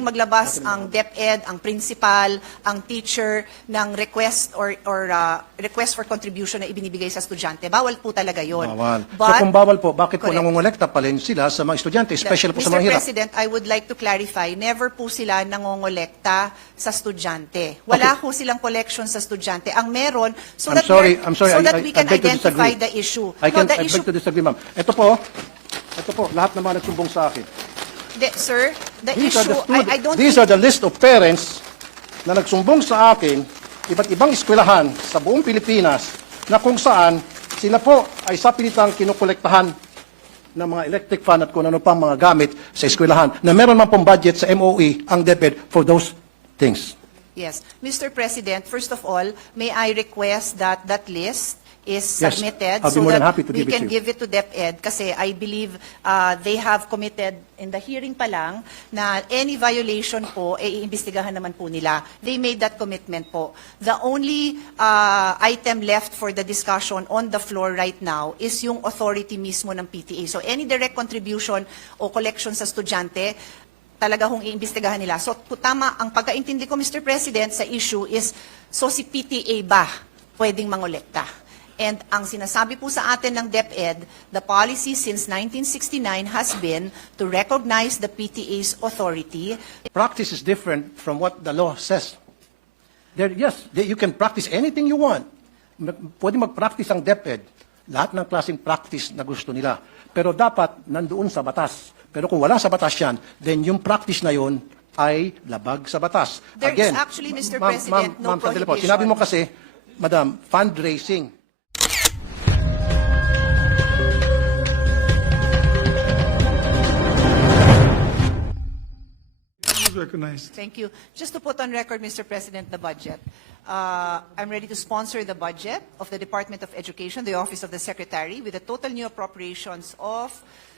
maglabas ang DepEd, ang principal, ang teacher ng request or request for contribution na ibinibigay sa estudyante. Bawal po talaga yun. Bawal. But, so kung bawal po, bakit po correct. nangongolekta pa rin sila sa mga estudyante, especially po sa mga Mr. hirap? President, I would like to clarify, never po sila nangongolekta sa estudyante. Wala po silang collection sa estudyante. Ang meron, so that we can identify the issue. I beg to disagree, ma'am. Ito po, lahat naman nagsumbong sa akin. Sir, the issue, I don't These are the list of parents na nagsumbong sa akin, iba't ibang eskwelahan sa buong Pilipinas, na kung saan sila po ay sa pilitang kinukolektahan ng mga electric fan at kung ano pang mga gamit sa eskwelahan, na meron man pong budget sa MOE ang DepEd for those things. Yes. Mr. President, first of all, may I request that that list is Yes, submitted I'll be so more than that happy to we give it can to you. give it to DepEd kasi I believe they have committed in the hearing pa lang na any violation po, iimbestigahan naman po nila. They made that commitment po. The only item left for the discussion on the floor right now is yung authority mismo ng PTA. So any direct contribution o collection sa estudyante, talaga hong iimbestigahan nila. So tama, ang pagkaintindi ko, Mr. President, sa issue is, so si PTA ba pwedeng mangolekta? And ang sinasabi po sa atin ng DepEd, the policy since 1969 has been to recognize the PTA's authority. Practice is different from what the law says. You can practice anything you want. Pwede mag-practice ang DepEd. Lahat ng klaseng practice na gusto nila. Pero dapat nandoon sa batas. Pero kung wala sa batas yan, then yung practice na yun ay labag sa batas. There is actually, Mr. President, no prohibition. Sinabi mo kasi, Madam, fundraising. Recognized. Thank you. Just to put on record, Mr. President, the budget. I'm ready to sponsor the budget of the Department of Education, the Office of the Secretary, with a total new appropriations of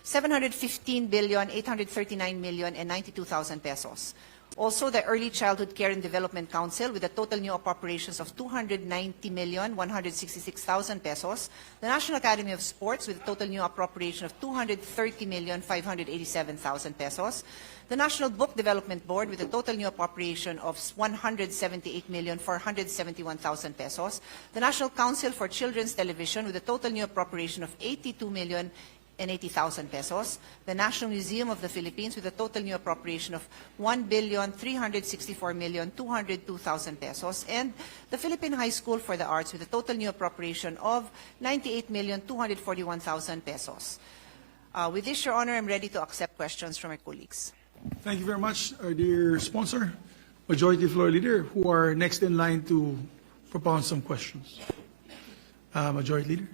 715,839,092,000 pesos. Also, the Early Childhood Care and Development Council with a total new appropriations of 290,166,000 pesos. The National Academy of Sports with a total new appropriation of 230,587,000 pesos. The National Book Development Board with a total new appropriation of 178,471,000 pesos. The National Council for Children's Television with a total new appropriation of 82,080,000 pesos. The National Museum of the Philippines with a total new appropriation of 1,364,202,000 pesos. And the Philippine High School for the Arts with a total new appropriation of 98,241,000 pesos. With this, Your Honor, I'm ready to accept questions from my colleagues. Thank you very much, our dear sponsor, Majority Floor Leader, who are next in line to propound some questions. Majority Leader.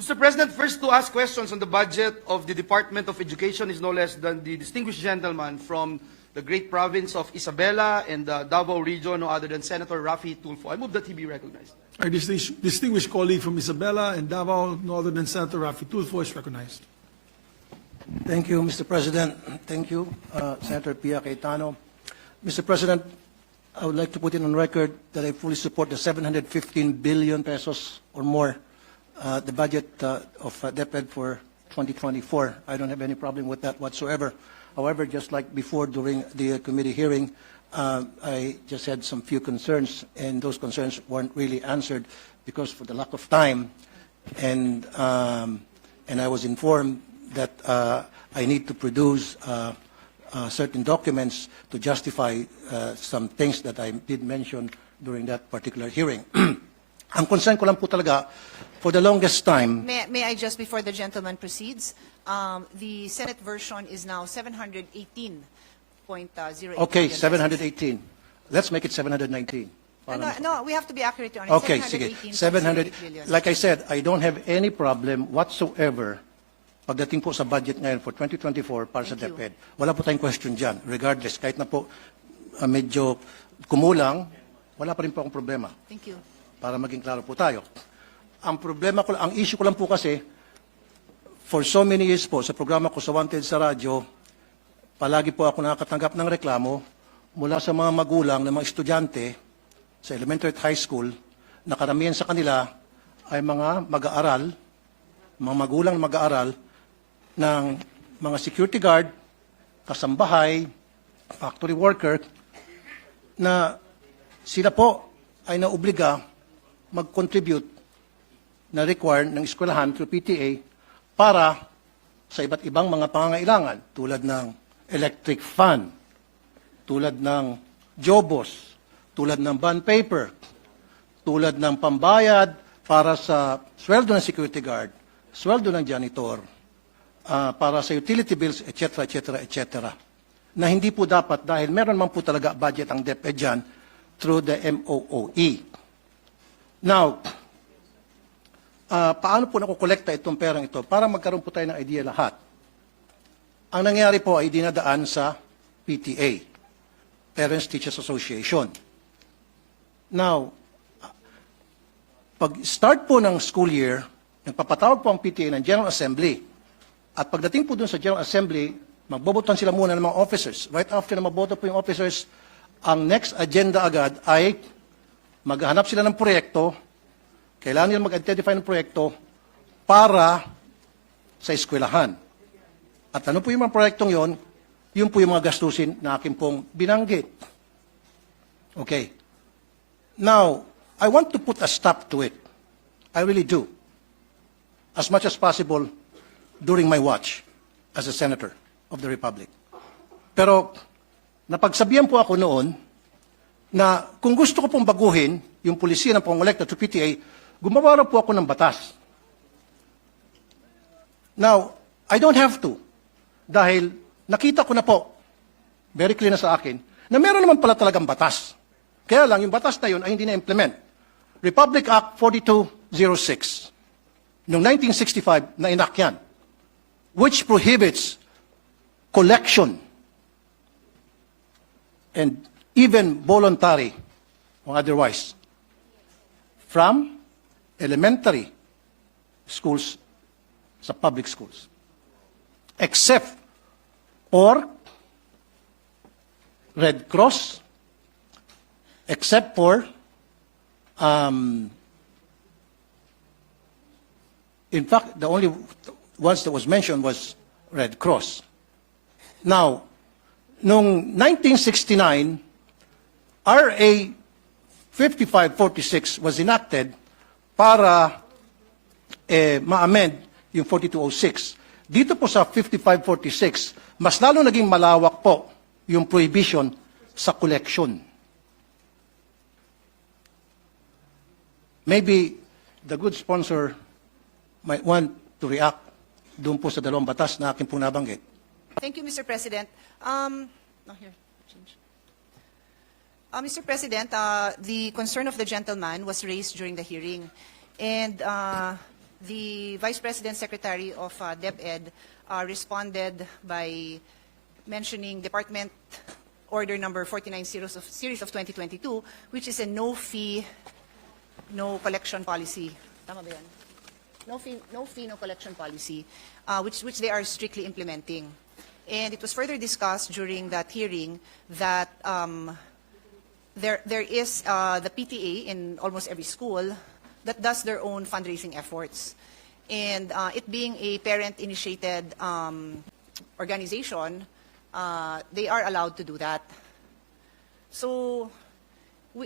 Mr. President, first to ask questions on the budget of the Department of Education is no less than the distinguished gentleman from the great province of Isabela and the Davao region, no other than Senator Rafi Tulfo. I move that he be recognized. Our distinguished colleague from Isabela and Davao, no other than Senator Rafi Tulfo, is recognized. Thank you, Mr. President. Thank you, Senator Cayetano. Mr. President, I would like to put it on record that I fully support the 715 billion pesos or more, the budget of DepEd for 2024. I don't have any problem with that whatsoever. However, just like before during the committee hearing, I just had some few concerns, and those concerns weren't really answered because for the lack of time, and I was informed that I need to produce certain documents to justify some things that I did mention during that particular hearing. Ang concern ko lang po talaga, for the longest time... May I just, before the gentleman proceeds, the Senate version is now 718.08 Okay, billion 718. Let's make it 719. No, we have to be accurate on it. Okay, sige. 700. Like I said, I don't have any problem whatsoever pagdating po sa budget ngayon for 2024 para sa DepEd. Wala po tayong question dyan. Regardless, kahit na po medyo kumulang, wala pa rin po akong problema. Thank you. Para maging klaro po tayo. Ang problema ko, ang issue ko lang po kasi, for so many years po, sa programa ko sa Wanted sa radyo, palagi po ako nakakatanggap ng reklamo mula sa mga magulang ng mga estudyante sa elementary at high school na karamihan sa kanila ay mga mag-aaral, mga magulang na mag-aaral ng mga security guard kasambahay, factory worker, na sila po ay naobliga mag-contribute na required ng eskwelahan through PTA para sa iba't ibang mga pangangailangan tulad ng electric fan, tulad ng jobos, tulad ng bond paper, tulad ng pambayad para sa sweldo ng security guard, sweldo ng janitor, para sa utility bills, etc., etc., etc. Na hindi po dapat dahil meron man po talaga budget ang DepEd dyan through the MOOE. Now, paano po nakukolekta itong perang ito? Para magkaroon po tayo ng idea lahat. Ang nangyari po ay dinadaan sa PTA, Parents Teachers Association. Now, pag-start po ng school year, nagpapatawag po ang PTA ng General Assembly. At pagdating po dun sa General Assembly, magbobotohan sila muna ng mga officers. Right after na maboto po yung officers, ang next agenda agad ay maghahanap sila ng proyekto, kailangan nila mag-identify ng proyekto para sa eskwelahan. At ano po yung mga proyektong yon? Yun po yung mga gastusin na akin pong binanggit. Okay. Now, I want to put a stop to it. I really do. As much as possible during my watch as a senator of the Republic. Pero napagsabihan po ako noon na kung gusto ko pong baguhin yung polisiya ng pangolekta to PTA, gumawa po ako ng batas. Now, I don't have to. Dahil nakita ko na po, very clear na sa akin, na meron naman pala talagang batas. Kaya lang, yung batas na yun ay hindi na-implement. Republic Act 4206, noong 1965, na-enact yan, which prohibits collection and even voluntary or otherwise from elementary schools sa public schools. Except for Red Cross, except for, in fact, the only ones that was mentioned was Red Cross. Now, noong 1969, RA 5546 was enacted para ma-amend yung 4206. Dito po sa 5546, mas lalo naging malawak po yung prohibition sa collection. Maybe the good sponsor might want to react doon po sa dalawang batas na akin po nabanggit. Thank you, Mr. President. Mr. President, the concern of the gentleman was raised during the hearing, and the Vice President Secretary of DepEd responded by mentioning Department Order Number 49 Series of 2022, which is a no-fee, no collection policy. Tama ba yan? No fee, no collection policy, which they are strictly implementing. And it was further discussed during that hearing that there is the PTA in almost every school that does their own fundraising efforts. And it being a parent-initiated organization, they are allowed to do that. So,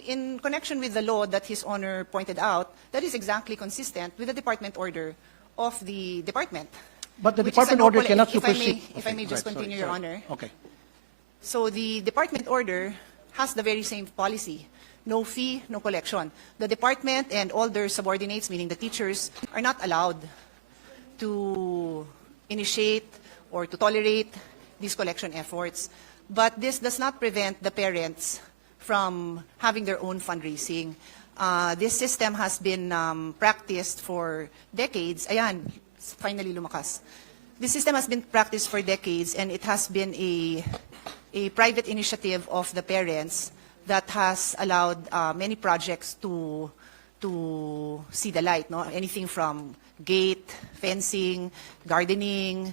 in connection with the law that His Honor pointed out, that is exactly consistent with the department order of the department. But the which is department a no order colle- cannot if I may- supersede. If I may just Right, continue, sorry, Your sorry. Honor. Okay. So the department order has the very same policy. No fee, no collection. The department and all their subordinates, meaning the teachers, are not allowed to initiate or to tolerate these collection efforts. But this does not prevent the parents from having their own fundraising. This system has been practiced for decades. Ayan, finally lumakas. This system has been practiced for decades, and it has been a private initiative of the parents that has allowed many projects to see the light. No? Anything from gate, fencing, gardening,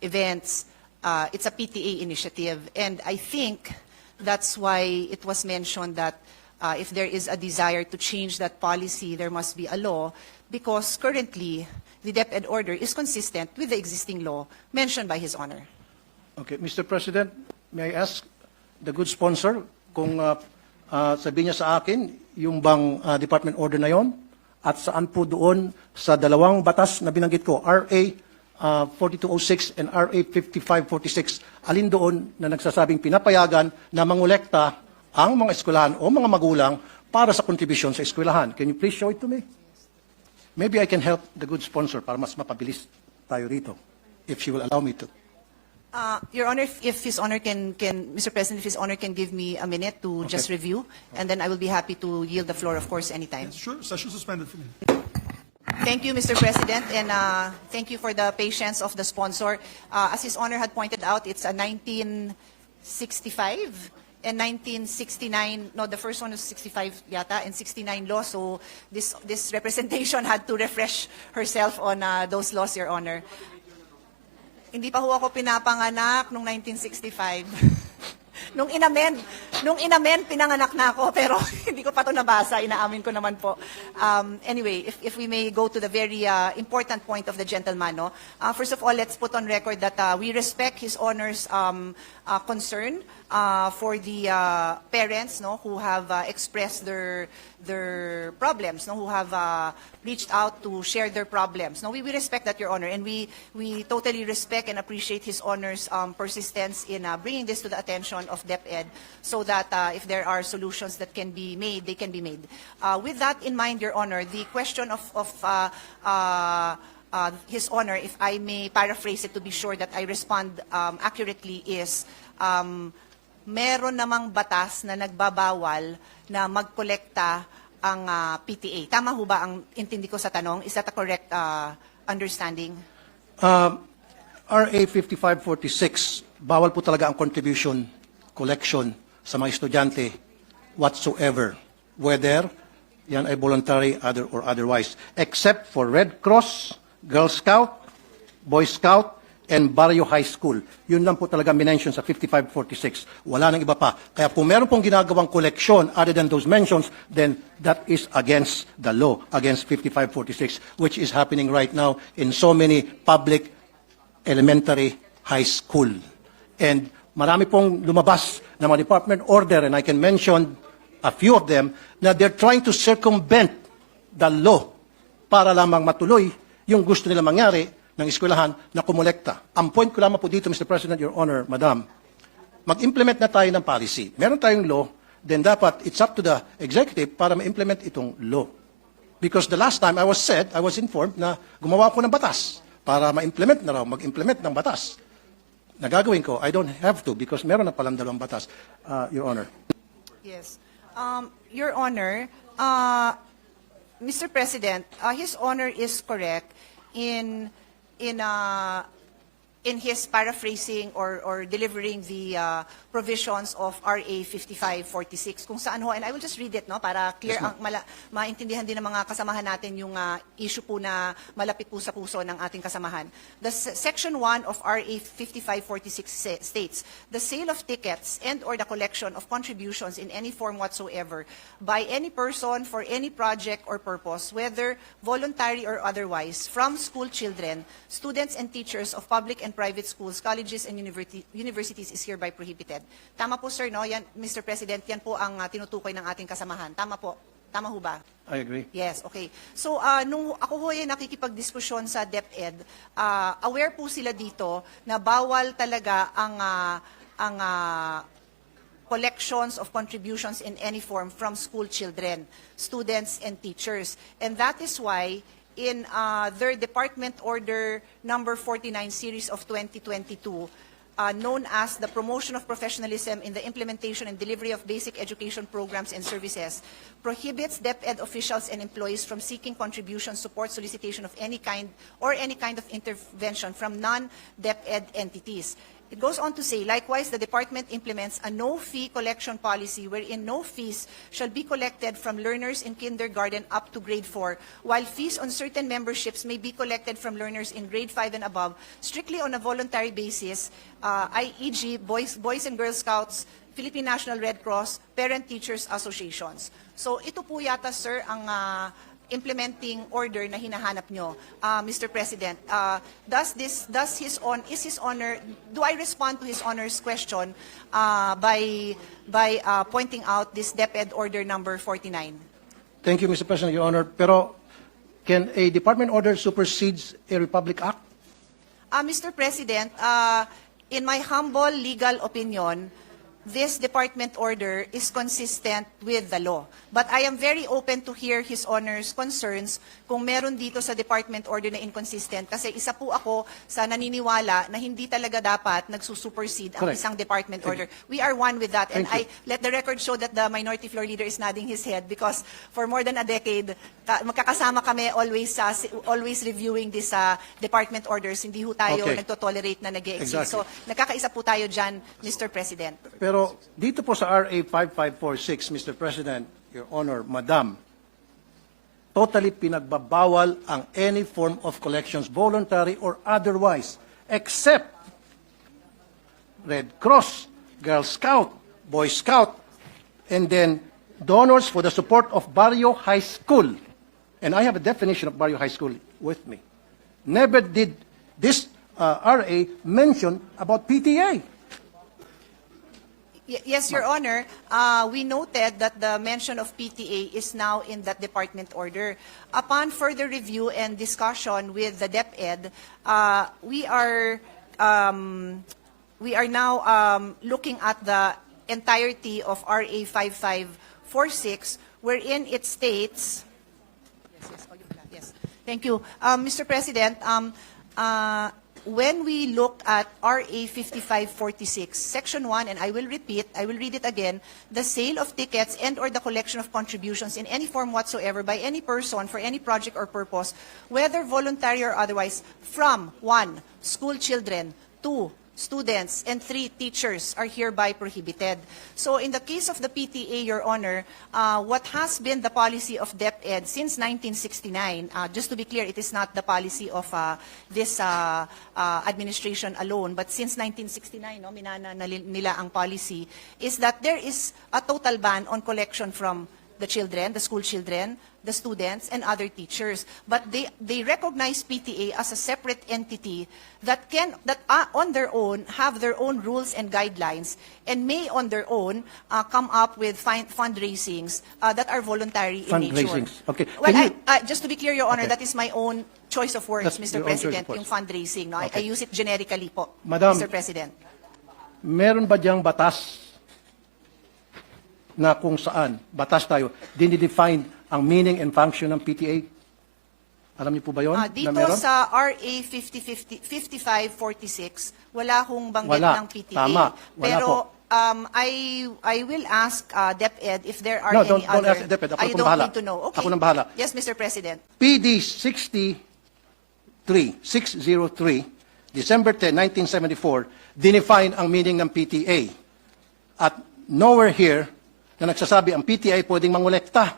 events. It's a PTA initiative, and I think that's why it was mentioned that if there is a desire to change that policy, there must be a law, because currently the DepEd order is consistent with the existing law mentioned by His Honor. Okay, Mr. President, may I ask the good sponsor kung sabihin niya sa akin yung bang department order na yon at saan po doon sa dalawang batas na binanggit ko, RA 4206 and RA 5546, alin doon na nagsasabing pinapayagan na mangolekta ang mga eskwelahan o mga magulang para sa kontribusyon sa eskwelahan. Can you please show it to me? Maybe I can help the good sponsor para mas mapabilis tayo rito, if she will allow me to. Your Honor, if His Honor Mr. President, if His Honor can give me a minute to just review, and then I will be happy to yield the floor, of course, anytime. Sure, session suspended for me. Thank you, Mr. President, and thank you for the patience of the sponsor. As His Honor had pointed out, it's a 1965 and 1969, no, the first one was 65 yata, and 69 law, so this representation had to refresh herself on those laws, Your Honor. Hindi pa ho ako pinapanganak noong 1965. Nung inamen, pinanganak na ako, pero hindi ko pa ito nabasa, inaamin ko naman po. Anyway, if we may go to the very important point of the gentleman, no? First of all, let's put on record that we respect His Honor's concern for the parents, no, who have expressed their problems, no, who have reached out to share their problems. No, we respect that, Your Honor, and we totally respect and appreciate His Honor's persistence in bringing this to the attention of DepEd, so that if there are solutions that can be made, they can be made. With that in mind, Your Honor, the question of His Honor, if I may paraphrase it to be sure that I respond accurately, is meron namang batas na nagbabawal na magkolekta ang PTA. Tama ho ba ang intindi ko sa tanong? Is that a correct understanding? RA 5546, bawal po talaga ang contribution, collection sa mga estudyante whatsoever, whether yan ay voluntary or otherwise, except for Red Cross, Girl Scout, Boy Scout, and Barrio High School. Yun lang po talaga minention sa 5546. Wala nang iba pa. Kaya kung meron pong ginagawang collection other than those mentions, then that is against the law, against 5546, which is happening right now in so many public elementary high school. And marami pong lumabas na mga department order, and I can mention a few of them, na they're trying to circumvent the law para lamang matuloy yung gusto nila mangyari ng eskwelahan na kumolekta. Ang point ko lamang po dito, Mr. President, Your Honor, Madam, mag-implement na tayo ng policy. Meron tayong law, then dapat it's up to the executive para ma-implement itong law. Because the last time I was informed na gumawa ko ng batas para ma-implement na raw, mag-implement ng batas. Nagagawin ko, I don't have to because meron na palang dalawang batas, Your Honor. Yes. Your Honor, Mr. President, His Honor is correct in his paraphrasing or delivering the provisions of RA 5546, kung saan ho, and I will just read it, no, para clear, maintindihan din ng mga kasamahan natin yung issue po na malapit po sa puso ng ating kasamahan. The Section 1 of RA 5546 states, the sale of tickets and or the collection of contributions in any form whatsoever by any person for any project or purpose, whether voluntary or otherwise, from school children, students and teachers of public and private schools, colleges, and universities is hereby prohibited. Tama po, sir, no? Yan, Mr. President, yan po ang tinutukoy ng ating kasamahan. Tama po. Tama ho ba? I agree. Yes, okay. So, nung ako ho ay nakikipagdiskusyon sa DepEd, aware po sila dito na bawal talaga ang collections of contributions in any form from school children, students, and teachers. And that is why in their Department Order number 49 series of 2022, known as the Promotion of Professionalism in the Implementation and Delivery of Basic Education Programs and Services, prohibits DepEd officials and employees from seeking contribution, support, solicitation of any kind, or any kind of intervention from non-DepEd entities. It goes on to say, likewise, the department implements a no-fee collection policy wherein no fees shall be collected from learners in kindergarten up to grade 4, while fees on certain memberships may be collected from learners in grade 5 and above, strictly on a voluntary basis, e.g. Boys and Girl Scouts, Philippine National Red Cross, Parent-Teachers Associations. So ito po yata, sir, ang implementing order na hinahanap nyo, Mr. President. Is his honor, do I respond to his honor's question by pointing out this DepEd order number 49? Thank you, Mr. President, Your Honor. Pero can a department order supersedes a Republic Act? Mr. President, in my humble legal opinion, this department order is consistent with the law. But I am very open to hear His Honor's concerns kung meron dito sa department order na inconsistent. Kasi isa po ako sa naniniwala na hindi talaga dapat nagsusupersede ang Correct. isang department order. We are one with that. And Thank you. I let the record show that the minority floor leader is nodding his head because for more than a decade, magkakasama kami always reviewing this department orders. Hindi ho tayo Okay. nagtotolerate na nag-e-exist. Exactly. So, nagkakaisa po tayo dyan, Mr. President. Pero dito po sa RA 5546, Mr. President, Your Honor, Madam, totally pinagbabawal ang any form of collections, voluntary or otherwise, except Red Cross, Girl Scout, Boy Scout, and then donors for the support of Barrio High School. And I have a definition of Barrio High School with me. Never did this RA mention about PTA. Yes, Your Honor. We noted that the mention of PTA is now in that department order. Upon further review and discussion with the DepEd, we are now looking at the entirety of RA 5546, wherein it states. Yes. Thank you, Mr. President. When we look at RA 5546, Section 1, and I will read it again, the sale of tickets and or the collection of contributions in any form whatsoever by any person for any project or purpose, whether voluntary or otherwise, from 1, school children, 2, students, and 3, teachers are hereby prohibited. So in the case of the PTA, Your Honor, what has been the policy of DepEd since 1969, just to be clear, it is not the policy of this administration alone, but since 1969, no, minana nila ang policy, is that there is a total ban on collection from the children, the school children, the students, and other teachers. But they recognize PTA as a separate entity that on their own have their own rules and guidelines and may on their own come up with fundraisings that are voluntary in nature. Fundraisings. Okay. Well, Can just to be clear, Your Honor, Okay. that is my own choice of words, That's Mr. your own choice of President, words. yung fundraising. No? I Okay. use it generically po, Madam, Mr. President. Meron ba diyang batas na kung saan, batas tayo, dinidefine ang meaning and function ng PTA? Alam niyo po ba yun? Dito na meron? sa RA 5546, wala hong banggit Wala. ng PTA. Tama. Wala Pero po. I will ask DepEd if there are No, any don't other... ask DepEd. Ako you nang don't bahala. need to know. Okay. Ako nang bahala. Yes, Mr. President. PD 603, December 10, 1974, dinefine ang meaning ng PTA. At nowhere here na nagsasabi ang PTA pwedeng mangolekta.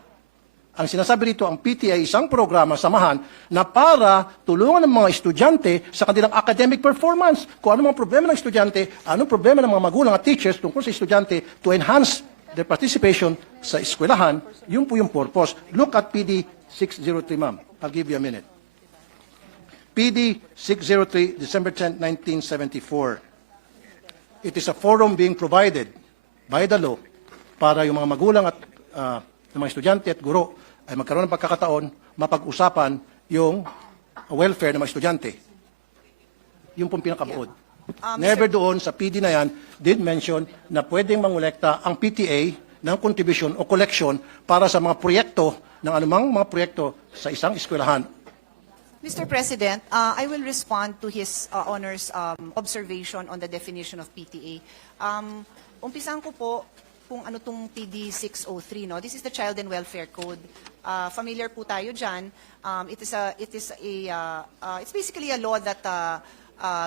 Ang sinasabi rito, ang PTA isang programa, samahan, na para tulungan ng mga estudyante sa kanilang academic performance. Kung ano mga problema ng estudyante, anong problema ng mga magulang at teachers tungkol sa estudyante to enhance their participation sa eskwelahan, yun po yung purpose. Look at PD 603, ma'am. I'll give you a minute. PD 603, December 10, 1974. It is a forum being provided by the law para yung mga magulang at ng mga estudyante at guro ay magkaroon ng pagkakataon mapag-usapan yung welfare ng mga estudyante. Yung pong pinakabuod. Never doon sa PD na yan did mention na pwedeng mangolekta ang PTA ng contribution o collection para sa mga proyekto ng anumang mga proyekto sa isang eskwelahan. Mr. President, I will respond to His Honor's observation on the definition of PTA. Umpisahan ko po kung ano tong PD 603, no? This is the Child and Welfare Code. Familiar po tayo dyan. It's basically a law that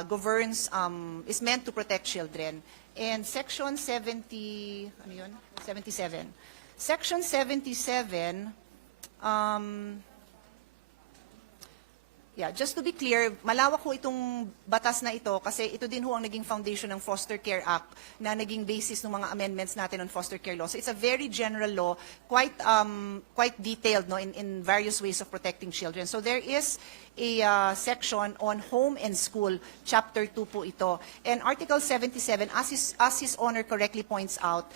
governs, is meant to protect children. And Section 77, Section 77, Yeah, just to be clear, malawak ho itong batas na ito kasi ito din ho ang naging foundation ng Foster Care Act na naging basis ng mga amendments natin on foster care law. So it's a very general law, quite detailed, no, in various ways of protecting children. So there is a section on home and school, chapter 2 po ito. And Article 77, as his honor correctly points out,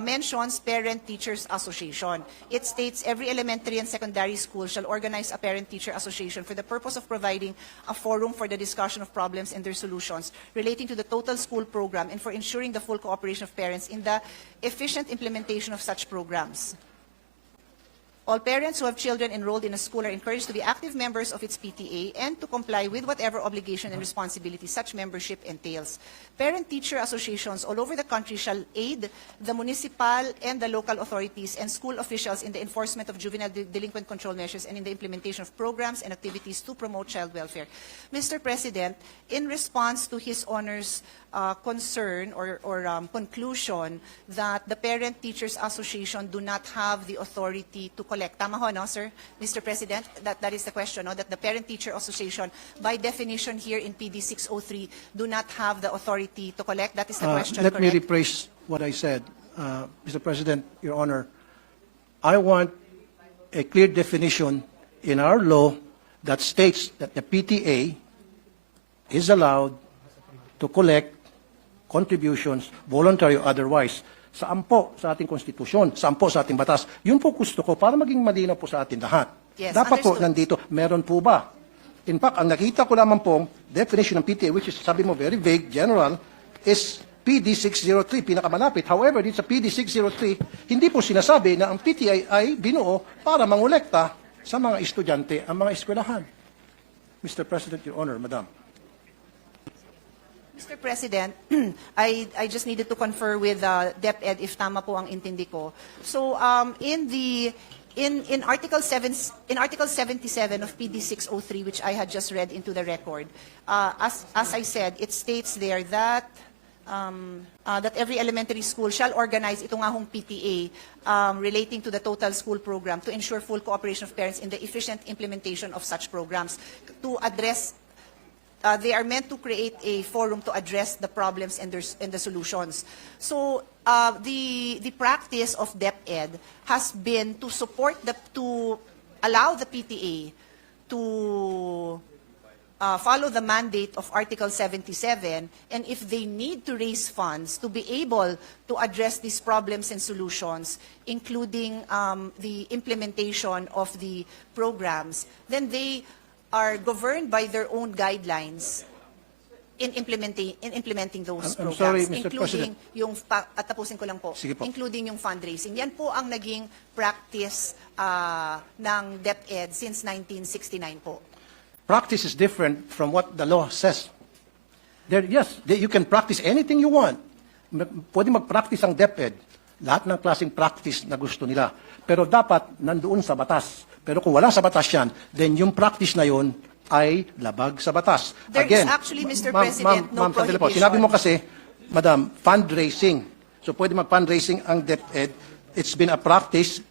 mentions Parent-Teachers Association. It states every elementary and secondary school shall organize a Parent-Teacher Association for the purpose of providing a forum for the discussion of problems and their solutions relating to the total school program and for ensuring the full cooperation of parents in the efficient implementation of such programs. All parents who have children enrolled in a school are encouraged to be active members of its PTA and to comply with whatever obligation and responsibility such membership entails. Parent-teacher associations all over the country shall aid the municipal and the local authorities and school officials in the enforcement of juvenile delinquent control measures and in the implementation of programs and activities to promote child welfare. Mr. President, in response to His Honor's concern or conclusion that the Parent-Teachers Association do not have the authority to collect. Tama ho, no, sir? Mr. President, that is the question, no? That the Parent-Teacher Association, by definition here in PD 603, do not have the authority to collect. That is the question, Let me correct? rephrase what I said. Mr. President, Your Honor, I want a clear definition in our law that states that the PTA is allowed to collect contributions, voluntary or otherwise. Saan po sa ating konstitusyon? Saan po sa ating batas? Yun po gusto ko para maging malinaw po sa atin lahat. Yes, Dapat po understood. nandito, meron po ba? In fact, ang nakita ko lamang pong definition ng PTA, which is, sabi mo, very vague, general, is PD 603, pinakamalapit. However, dito sa PD 603, hindi po sinasabi na ang PTA ay binuo para mangolekta sa mga estudyante, ang mga eskwelahan. Mr. President, Your Honor, Madam. Mr. President, I just needed to confer with DepEd if tama po ang intindi ko. So in Article 77 of PD 603, which I had just read into the record, as I said, it states there that that every elementary school shall organize ito nga hong PTA relating to the total school program to ensure full cooperation of parents in the efficient implementation of such programs to address. They are meant to create a forum to address the problems and the solutions. So the practice of DepEd has been to support to allow the PTA to follow the mandate of Article 77, and if they need to raise funds to be able to address these problems and solutions, including the implementation of the programs, then they are governed by their own guidelines in implementing those I'm programs, sorry, Mr. including at tapusin ko lang po, Sige po. including yung fundraising. Yan po ang naging practice ng DepEd since 1969 po. Practice is different from what the law says. You can practice anything you want. Pwede mag-practice ang DepEd. Lahat ng klaseng practice na gusto nila. Pero dapat nandoon sa batas. Pero kung wala sa batas yan, then yung practice na yun ay labag sa batas. There is actually, Mr. President, no sandali po. prohibition. Sinabi mo kasi, Madam, fundraising. So pwede mag-fundraising ang DepEd. It's been a practice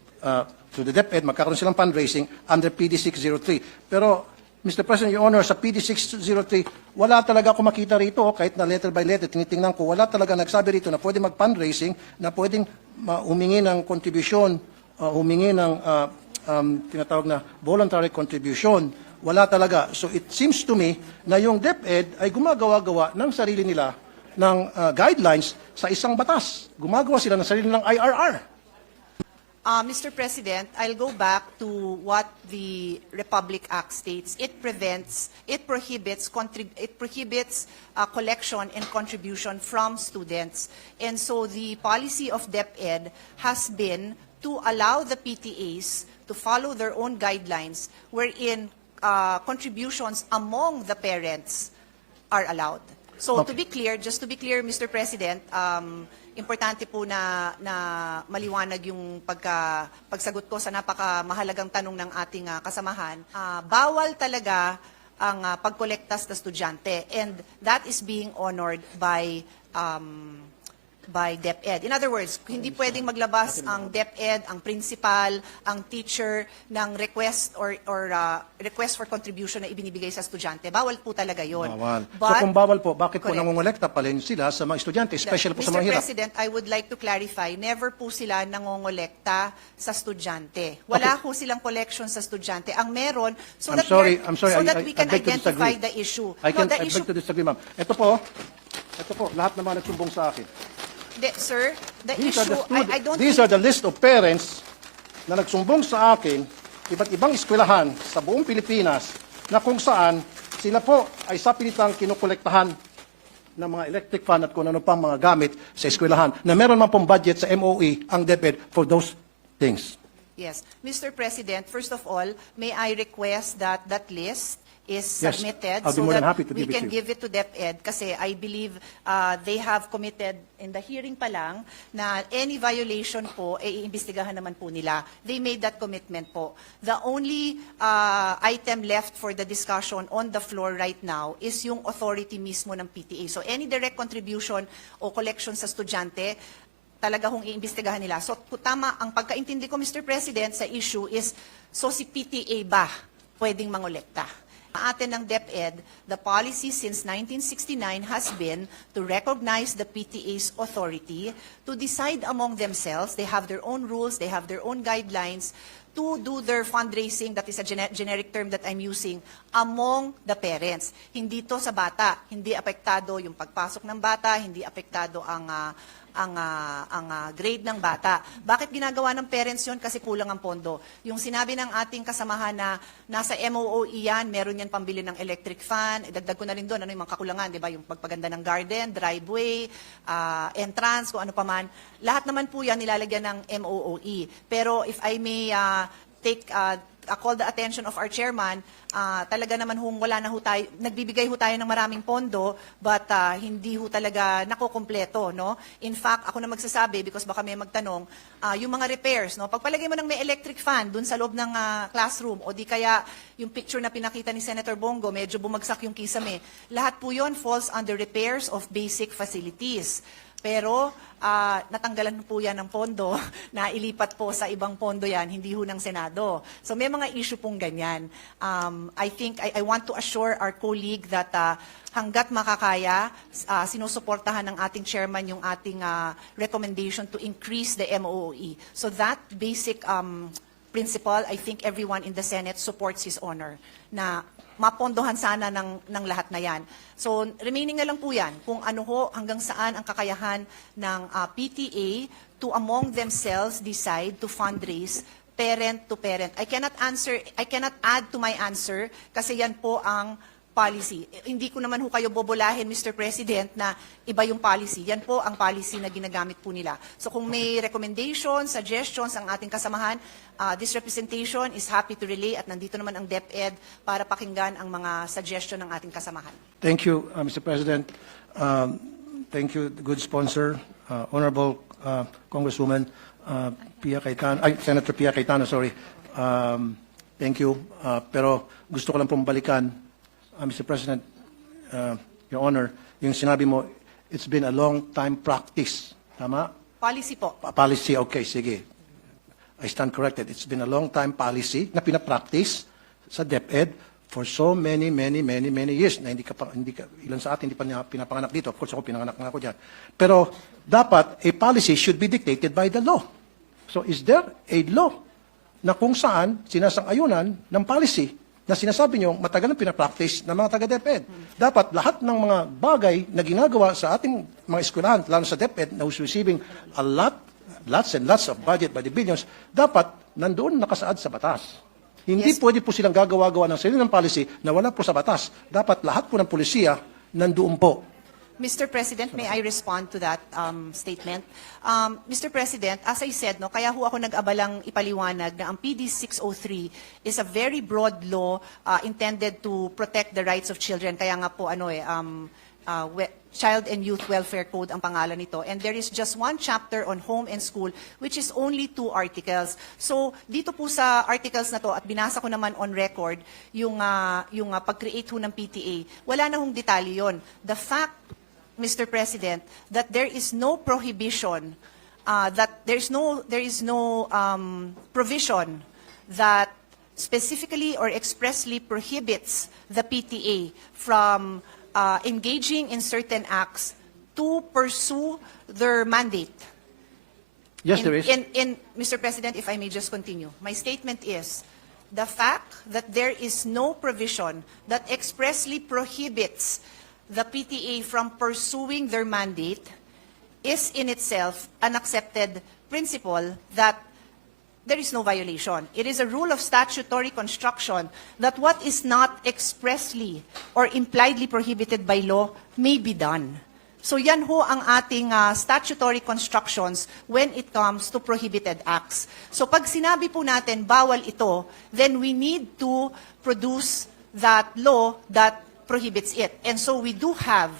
to the DepEd, magkakaroon silang fundraising under PD 603. Pero, Mr. President, Your Honor, sa PD 603, wala talaga ako makita rito, kahit na letter by letter, tinitingnan ko, wala talaga nagsabi rito na pwede mag-fundraising, na pwedeng humingi ng contribution, humingi ng tinatawag na voluntary contribution. Wala talaga. So it seems to me na yung DepEd ay gumagawa-gawa ng sarili nila ng guidelines sa isang batas. Gumagawa sila ng sarili nilang IRR. Mr. President, I'll go back to what the Republic Act states. It prohibits collection and contribution from students. And so the policy of DepEd has been to allow the PTAs to follow their own guidelines wherein contributions among the parents are allowed. So Okay. to be clear, just to be clear, Mr. President, importante po na maliwanag yung pagsagot ko sa napakamahalagang tanong ng ating kasamahan. Bawal talaga ang pagkolekta sa estudyante, and that is being honored by by DepEd. In other words, hindi pwedeng maglabas ang DepEd, ang principal, ang teacher ng request or request for contribution na ibinibigay sa estudyante. Bawal po talaga yon. Bawal. So But, kung bawal po, bakit po Correct. nangongolekta pa rin sila sa mga estudyante, especially po sa Mr. mga hirap? President, I would like to clarify, never po sila nangongolekta sa estudyante. Wala po silang collection sa estudyante. Ang meron, so I'm that, sorry, we can I beg to identify disagree. the issue. I No, the beg issue, to disagree, ma'am. Ito po, lahat naman nagsumbong sa akin. sir, the These are issue, the I don't these are the list of parents na nagsumbong sa akin, iba't ibang eskwelahan sa buong Pilipinas, na kung saan sila po ay sa pilitang kinukolektahan ng mga electric fan at kung ano pang mga gamit sa eskwelahan, na meron man pong budget sa MOE ang DepEd for those things. Yes. Mr. President, first of all, may I request that that list is Yes, submitted I'll be so more than that happy to we give it can to you. give it to DepEd kasi I believe they have committed in the hearing pa lang na any violation po, iimbestigahan naman po nila. They made that commitment po. The only item left for the discussion on the floor right now is yung authority mismo ng PTA. So any direct contribution o collection sa estudyante, talaga hong iimbestigahan nila. So tama, ang pagkaintindi ko, Mr. President, sa issue is, so si PTA ba pwedeng mangolekta? Atin ng DepEd, the policy since 1969 has been to recognize the PTA's authority to decide among themselves. They have their own rules, they have their own guidelines to do their fundraising, that is a generic term that I'm using, among the parents. Hindi to sa bata, hindi apektado yung pagpasok ng bata, hindi apektado ang grade ng bata. Bakit ginagawa ng parents yon? Kasi kulang ang pondo. Yung sinabi ng ating kasamahan na nasa MOOE yan, meron yan pambili ng electric fan, idagdag ko na rin doon, ano yung mga kakulangan, di ba? Yung pagpaganda ng garden, driveway, entrance, kung ano pa man. Lahat naman po yan nilalagyan ng MOOE. Pero if I may call the attention of our chairman, talaga naman wala na ho tayo, nagbibigay ho tayo ng maraming pondo, but hindi ho talaga nakukumpleto, no? In fact, ako na magsasabi, because baka may magtanong, yung mga repairs, no? Pagpalagay mo ng may electric fan dun sa loob ng classroom, o di kaya yung picture na pinakita ni Senator Bongo, medyo bumagsak yung kisame, lahat po yon falls under repairs of basic facilities. Pero natanggalan po yan ng pondo, na ilipat po sa ibang pondo yan, hindi ho ng Senado. So may mga issue pong ganyan. I want to assure our colleague that hanggat makakaya, sinusuportahan ng ating chairman yung ating recommendation to increase the MOOE. So that basic principle, I think everyone in the Senate supports his honor, na mapondohan sana ng lahat na yan. So, remaining na lang po yan, kung ano ho, hanggang saan ang kakayahan ng PTA to among themselves decide to fundraise parent to parent. I cannot add to my answer kasi yan po ang policy. Hindi ko naman ho kayo bobolahin, Mr. President, na iba yung policy. Yan po ang policy na ginagamit po nila. So kung may recommendations, suggestions ang ating kasamahan, this representation is happy to relay at nandito naman ang DepEd para pakinggan ang mga suggestion ng ating kasamahan. Thank you, Mr. President. Thank you, good sponsor, Honorable Congresswoman Senator Pia Cayetano, sorry. Thank you. Pero gusto ko lang pong balikan, Mr. President, Your Honor, yung sinabi mo, it's been a long time practice. Tama? Policy po. Policy, okay, sige. I stand corrected. It's been a long time policy na pinapractice sa DepEd for so many years na ilan sa atin hindi pa niya pinapanganak dito. Of course, ako pinanganak na ako dyan. Pero dapat, a policy should be dictated by the law. So is there a law na kung saan sinasang-ayunan ng policy na sinasabi nyo matagal na pinapractice ng mga taga-DepEd? Dapat lahat ng mga bagay na ginagawa sa ating mga eskwelahan, lalo sa DepEd, na who's receiving lots and lots of budget by the billions, dapat nandoon nakasaad sa batas. Hindi pwede po silang gagawa-gawa ng sarili ng policy na wala po sa batas. Dapat lahat po ng polisiya nandoon po. Mr. President, may I respond to that statement? Mr. President, as I said, no, kaya ho ako nag-abalang ipaliwanag na ang PD 603 is a very broad law intended to protect the rights of children. Kaya nga po, Child and Youth Welfare Code ang pangalan nito. And there is just one chapter on home and school, which is only 2 articles. So, dito po sa articles na to, at binasa ko naman on record, yung pag-create ho ng PTA, wala na hong detalye yun. The fact Mr. President, that there is no prohibition, that there is no provision that specifically or expressly prohibits the PTA from engaging in certain acts to pursue their mandate. Yes, there is. Mr. President, if I may just continue. My statement is, the fact that there is no provision that expressly prohibits the PTA from pursuing their mandate is in itself an accepted principle that there is no violation. It is a rule of statutory construction that what is not expressly or impliedly prohibited by law may be done. So yan ho ang ating statutory constructions when it comes to prohibited acts. So pag sinabi po natin bawal ito, then we need to produce that law that prohibits it. And so we do have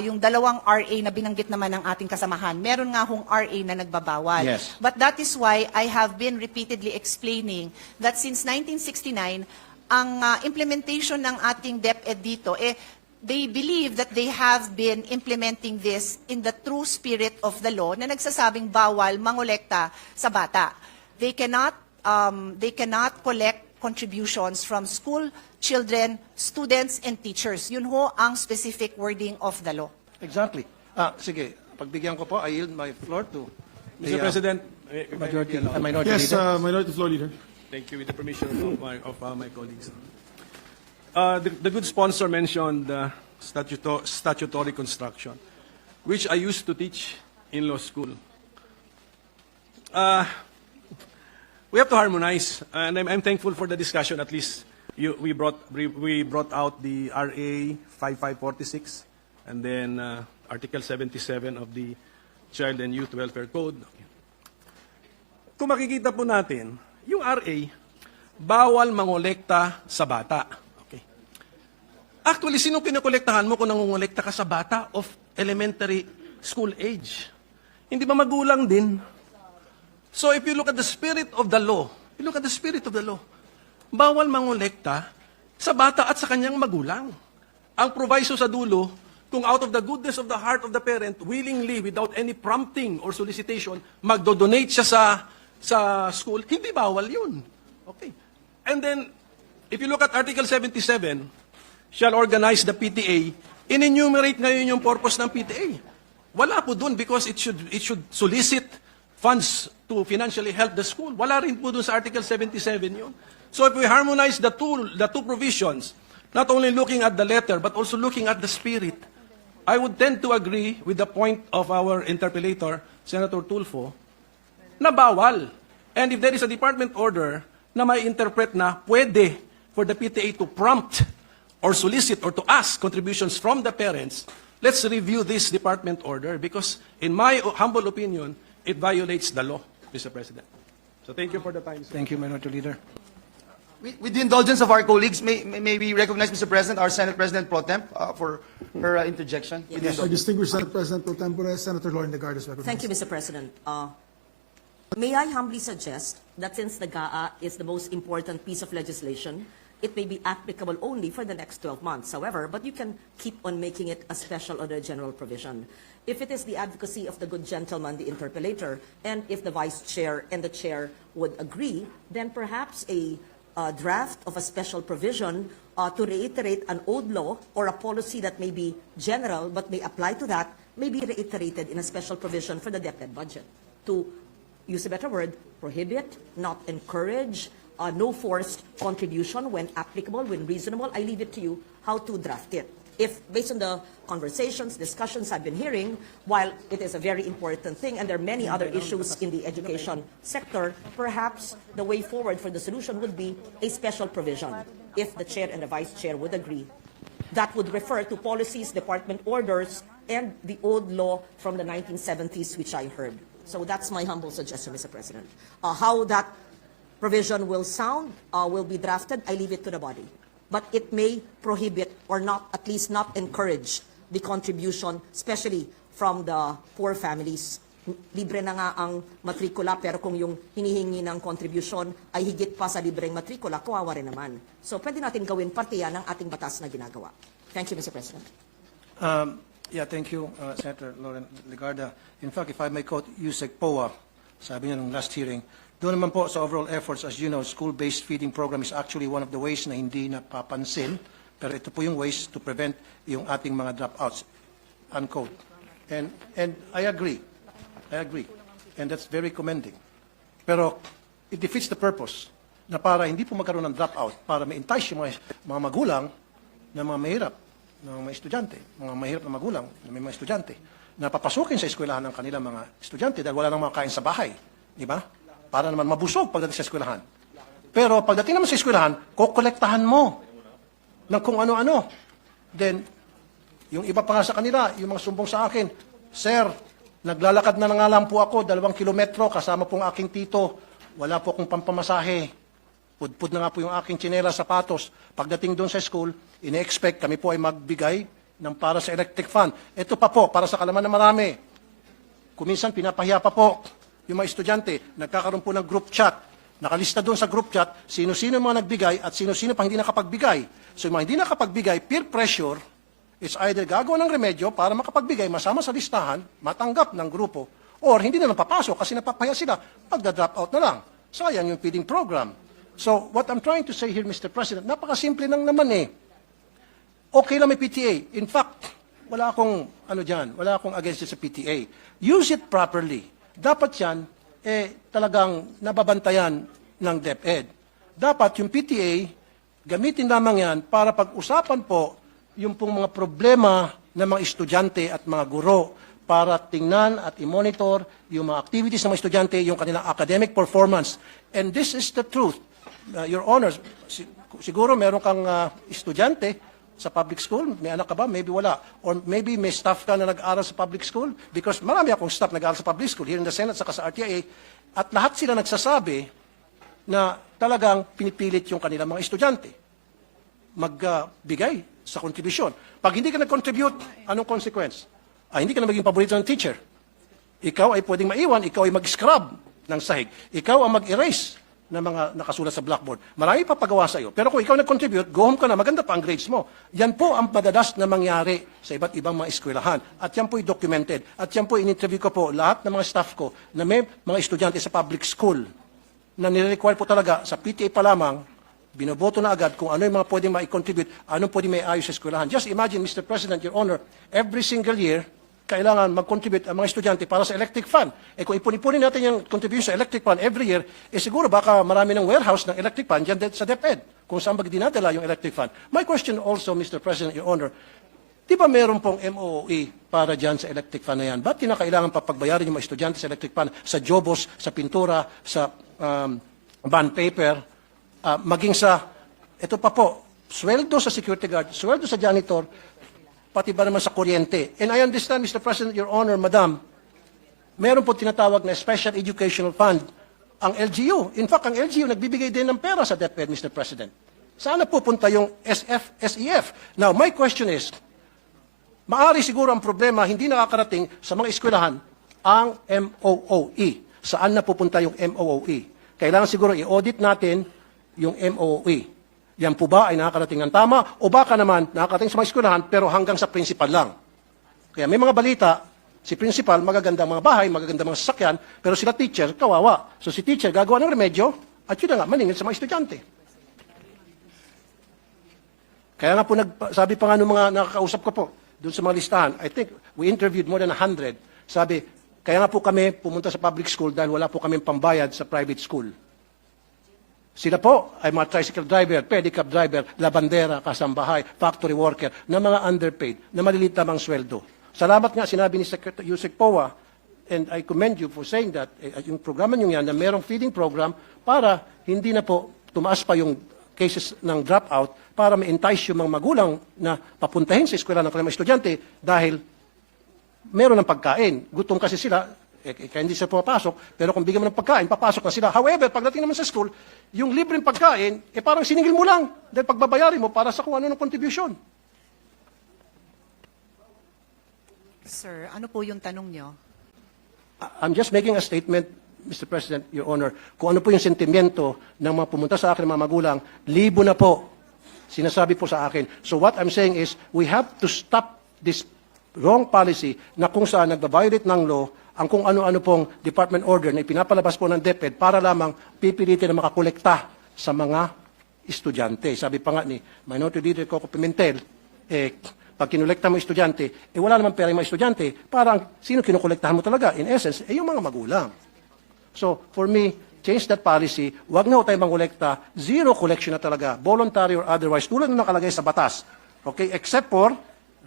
yung dalawang RA na binanggit naman ng ating kasamahan. Meron nga hong RA na nagbabawal. Yes. But that is why I have been repeatedly explaining that since 1969, ang implementation ng ating DepEd dito, they believe that they have been implementing this in the true spirit of the law na nagsasabing bawal mangolekta sa bata. They cannot collect contributions from school children, students, and teachers. Yun ho ang specific wording of the law. Exactly. Sige, pagbigyan ko po, I yield my floor to the Mr. President, minority Yes, leader. Minority Floor Leader. thank you with the permission of my colleagues. The good sponsor mentioned statutory construction, which I used to teach in law school. We have to harmonize, and I'm thankful for the discussion. At least we brought out the RA 5546 and then Article 77 of the Child and Youth Welfare Code. Kung makikita po natin, yung RA, bawal mangolekta sa bata. Okay. Actually, sino kinokolektahan mo kung nangongolekta ka sa bata of elementary school age? Hindi ba magulang din? So if you look at the spirit of the law, bawal mangolekta sa bata at sa kanyang magulang. Ang proviso sa dulo, kung out of the goodness of the heart of the parent, willingly, without any prompting or solicitation, magdodonate siya sa school, hindi bawal yun. Okay. And then, if you look at Article 77, shall organize the PTA, in-enumerate ngayon yung purpose ng PTA. Wala po dun because it should solicit funds to financially help the school. Wala rin po dun sa Article 77 yun. So if we harmonize the two provisions, not only looking at the letter, but also looking at the spirit, I would tend to agree with the point of our interpellator, Senator Tulfo, na bawal. And if there is a department order na may interpret na pwede for the PTA to prompt or solicit or to ask contributions from the parents, let's review this department order because, in my humble opinion, it violates the law, Mr. President. So thank you for the time, sir. Thank you, Minority Leader. With the indulgence of our colleagues, may we recognize, Mr. President, our Senate President Pro Temp for her interjection? With the Our indulgence. distinguished Senate President Pro Tempore, Senator Lauren Legarda is recognized. Thank you, Mr. President. May I humbly suggest that since the GAA is the most important piece of legislation, it may be applicable only for the next 12 months. However, but you can keep on making it a special or a general provision. If it is the advocacy of the good gentleman, the interpellator, and if the Vice Chair and the Chair would agree, then perhaps a draft of a special provision to reiterate an old law or a policy that may be general but may apply to that may be reiterated in a special provision for the DepEd budget to, use a better word, prohibit, not encourage, no forced contribution when applicable, when reasonable. I leave it to you how to draft it. If, based on the conversations, discussions I've been hearing, while it is a very important thing, and there are many other issues in the education sector, perhaps the way forward for the solution would be a special provision, if the Chair and the Vice Chair would agree. That would refer to policies, department orders, and the old law from the 1970s, which I heard. So that's my humble suggestion, Mr. President. How that provision will sound, will be drafted, I leave it to the body. But it may prohibit or not, at least not encourage the contribution, especially from the poor families. Libre na nga ang matrikula, pero kung yung hinihingi ng contribution ay higit pa sa libreng matrikula, kawawa rin naman. So pwede natin gawin parte yan ng ating batas na ginagawa. Thank you, Mr. President. Yeah, thank you, Senator Lauren Legarda. In fact, if I may quote Yusek Poa, sabi niya nung last hearing, doon naman po sa overall efforts, as you know, school-based feeding program is actually one of the ways na hindi napapansin, pero ito po yung ways to prevent yung ating mga dropouts, unquote. And I agree. And that's very commending. Pero it defeats the purpose na para hindi po magkaroon ng dropout, para ma-entice yung mga magulang na mga mahirap, ng mga estudyante, mga mahirap na magulang, na may mga estudyante, na papasukin sa eskwelahan ng kanilang mga estudyante dahil wala nang mga kain sa bahay. Di ba? Para naman mabusog pagdating sa eskwelahan. Pero pagdating naman sa eskwelahan, kokolektahan mo ng kung ano-ano. Then, yung iba pa nga sa kanila, yung mga sumbong sa akin, Sir, naglalakad na nga lang po ako, 2 kilometro, kasama pong aking tito, wala po akong pampamasahe. Pudpud na nga po yung aking tsinela, sapatos. Pagdating doon sa school, ine-expect kami po ay magbigay ng para sa electric fan. Ito pa po, para sa kalaman na marami. Kuminsan, pinapahiya pa po yung mga estudyante. Nagkakaroon po ng group chat. Nakalista doon sa group chat, sino-sino mga nagbigay at sino-sino pa hindi nakapagbigay. So yung mga hindi nakapagbigay, peer pressure, is either gagawa ng remedyo para makapagbigay, masama sa listahan, matanggap ng grupo, or hindi na napapasok kasi napapahiya sila, magda-drop out na lang. Sayang yung feeding program. So what I'm trying to say here, Mr. President, napakasimple lang naman eh. Okay lang may PTA. In fact, wala akong against it sa PTA. Use it properly. Dapat yan, talagang nababantayan ng DepEd. Dapat yung PTA, gamitin lamang yan para pag-usapan po yung pong mga problema ng mga estudyante at mga guro para tingnan at i-monitor yung mga activities ng mga estudyante, yung kanilang academic performance. And this is the truth. Your Honors, siguro meron kang estudyante sa public school, may anak ka ba? Maybe wala. Or maybe may staff ka na nag-aaral sa public school because marami akong staff nag-aaral sa public school here in the Senate saka sa RTIA at lahat sila nagsasabi na talagang pinipilit yung kanilang mga estudyante magbigay sa kontribusyon. Pag hindi ka nag-contribute, anong consequence? Hindi ka na maging paborito ng teacher. Ikaw ay pwedeng maiwan, ikaw ay mag-scrub ng sahig. Ikaw ang mag-erase na mga nakasulat sa blackboard. Marami pa pagawa sa iyo. Pero kung ikaw nag-contribute, go home ka na, maganda pa ang grades mo. Yan po ang madalas na mangyari sa iba't ibang mga eskwelahan. At yan po ay documented. At yan po in-interview ko po lahat ng mga staff ko na may mga estudyante sa public school na nire-require po talaga sa PTA pa lamang, binoboto na agad kung ano yung mga pwedeng ma-contribute, anong pwedeng may ayos sa eskwelahan. Just imagine, Mr. President, Your Honor, every single year, kailangan mag-contribute ang mga estudyante para sa electric fan. Kung ipon-ipunin natin yung contribution sa electric fan every year, siguro baka marami ng warehouse ng electric fan dyan sa DepEd, kung saan magdinadala yung electric fan. My question also, Mr. President, Your Honor, di ba meron pong MOOE para dyan sa electric fan na yan? Ba't kinakailangan pa pagbayarin yung mga estudyante sa electric fan, sa jobos, sa pintura, sa bond paper, maging sa, ito pa po, sweldo sa security guard, sweldo sa janitor, pati ba naman sa kuryente. And I understand, Mr. President, Your Honor, Madam, meron po tinatawag na Special Educational Fund, ang LGU. In fact, ang LGU nagbibigay din ng pera sa DepEd, Mr. President. Saan pupunta yung SEF? Now, my question is, maari siguro ang problema hindi nakakarating sa mga eskwelahan ang MOOE. Saan na pupunta yung MOOE? Kailangan siguro i-audit natin yung MOOE. Yan po ba ay nakakarating ng tama o baka naman nakakarating sa mga eskwelahan pero hanggang sa principal lang. Kaya may mga balita, si principal magaganda mga bahay, magaganda mga sasakyan, pero sila teacher, kawawa. So si teacher gagawa ng remedyo at yun na nga, maningil sa mga estudyante. Kaya nga po, sabi pa nga ng mga nakakausap ko po, doon sa mga listahan, I think we interviewed more than 100. Sabi, kaya nga po kami pumunta sa public school dahil wala po kami pambayad sa private school. Sila po ay mga tricycle driver, pedicab driver, labandera, kasambahay, factory worker, na mga underpaid, na maliliit lamang sweldo. Salamat nga, sinabi ni Secretary Yusek Poa, and I commend you for saying that, yung programa nyo yan, na merong feeding program para hindi na po tumaas pa yung cases ng dropout para ma-entice yung mga magulang na papuntahin sa eskwela ng kanilang estudyante dahil meron ng pagkain. Gutom kasi sila, kaya hindi sila pumapasok, pero kung bigyan mo ng pagkain, papasok na sila. However, pagdating naman sa school, yung libreng pagkain, parang siningil mo lang dahil pagbabayarin mo para sa kung ano ng contribution. Sir, ano po yung tanong nyo? I'm just making a statement, Mr. President, Your Honor, kung ano po yung sentimiento ng mga pumunta sa akin ng mga magulang, libo na po, sinasabi po sa akin. So what I'm saying is, we have to stop this wrong policy na kung saan nagbabiolate ng law ang kung ano-ano pong department order na ipinapalabas po ng DepEd para lamang pipilitin na makakolekta sa mga estudyante. Sabi pa nga ni Minority Leader Coco Pimentel, pag kinolekta mo estudyante, wala naman pera yung mga estudyante, parang sino kinokolektahan mo talaga? In essence, yung mga magulang. So, for me, change that policy, wag na ho tayo mangolekta, zero collection na talaga, voluntary or otherwise, tulad na nakalagay sa batas. Okay, except for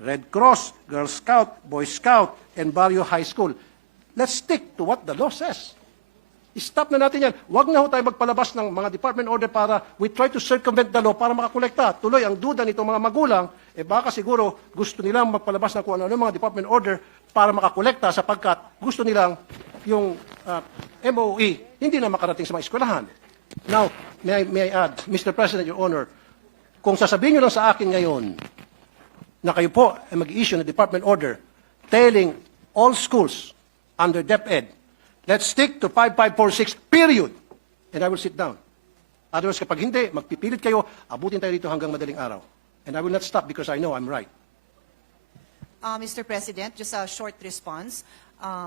Red Cross, Girl Scout, Boy Scout, and Barrio High School. Let's stick to what the law says. Stop na natin yan. Huwag na ho tayo magpalabas ng mga department order para we try to circumvent the law para makakolekta. Tuloy, ang duda nitong mga magulang, baka siguro gusto nilang magpalabas ng kung ano mga department order para makakolekta sapagkat gusto nilang yung MOE hindi na makarating sa mga eskwelahan. Now, may I add, Mr. President, Your Honor, kung sasabihin nyo lang sa akin ngayon na kayo po ay mag-issue ng department order telling all schools under DepEd, let's stick to 5546, period. And I will sit down. Otherwise, kapag hindi, magpipilit kayo, abutin tayo dito hanggang madaling araw. And I will not stop because I know I'm right. Mr. President, just a short response.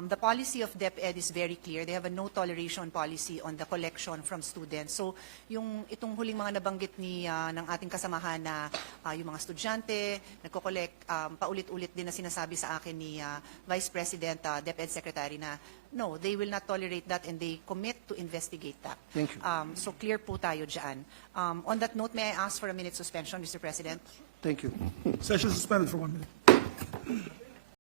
The policy of DepEd is very clear. They have a no toleration policy on the collection from students. So, itong huling mga nabanggit ng ating kasamahan na yung mga estudyante, nagko-collect, paulit-ulit din na sinasabi sa akin ni Vice President, DepEd Secretary na, no, they will not tolerate that and they commit to investigate that. Thank you. So, clear po tayo dyan. On that note, may I ask for a minute suspension, Mr. President? Thank you. Session suspended for 1 minute.